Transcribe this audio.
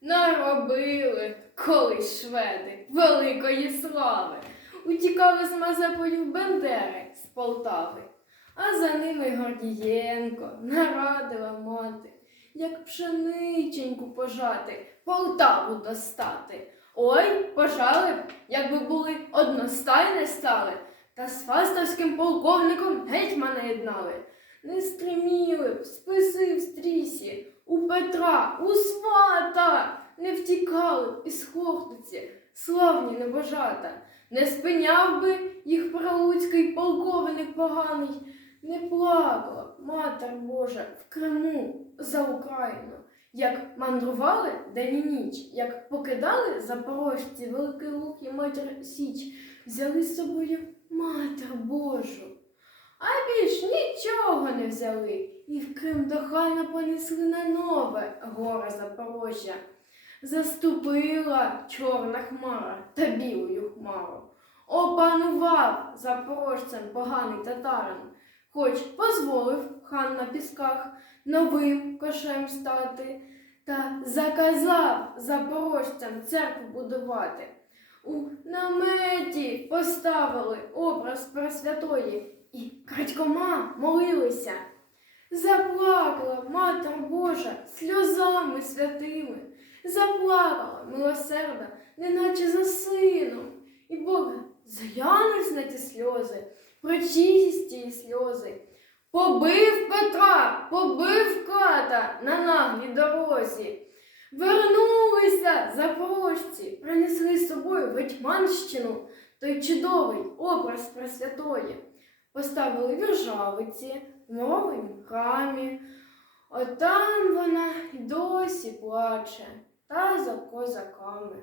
наробили колись шведи великої слави. Утікали з Мазепою Бендери з Полтави. А за ними Гордієнко нарадила мати, як пшениченьку пожати, Полтаву достати. Ой, пожали б, якби були одностайне стали, та з фастовським полковником гетьмана єднали. Не стриміли б списи в стрісі, у Петра, у свата, не втікали із Хортиці, славні небожата, не спиняв би їх прилуцький полковник поганий, не плакала матер Божа в Криму за Україну. Як мандрували день і ніч, як покидали запорожці Великий Луг і Матір Січ, взяли з собою матер Божу. А більш нічого не взяли, і в Крим до хана понесли на нове горе Запорожжя. Заступила чорна хмара та білою хмару. Опанував запорожцям поганий татарин, хоч позволив хан на пісках новим кошем стати, та заказав запорожцям церкву будувати. У наметі поставили образ Пресвятої і крадькома молилися. Заплакала Матер Божа сльозами святими, заплакала милосерда, неначе за сином. І Бог заянувся на ті сльози, прочисті сльози. Побив Петра, побив ката на наглій дорозі. Вернулися запорожці, принесли з собою Гетьманщину, той чудовий образ Пресвятої. Поставили віржавиці в мировому храмі. Отам вона й досі плаче, та за козаками.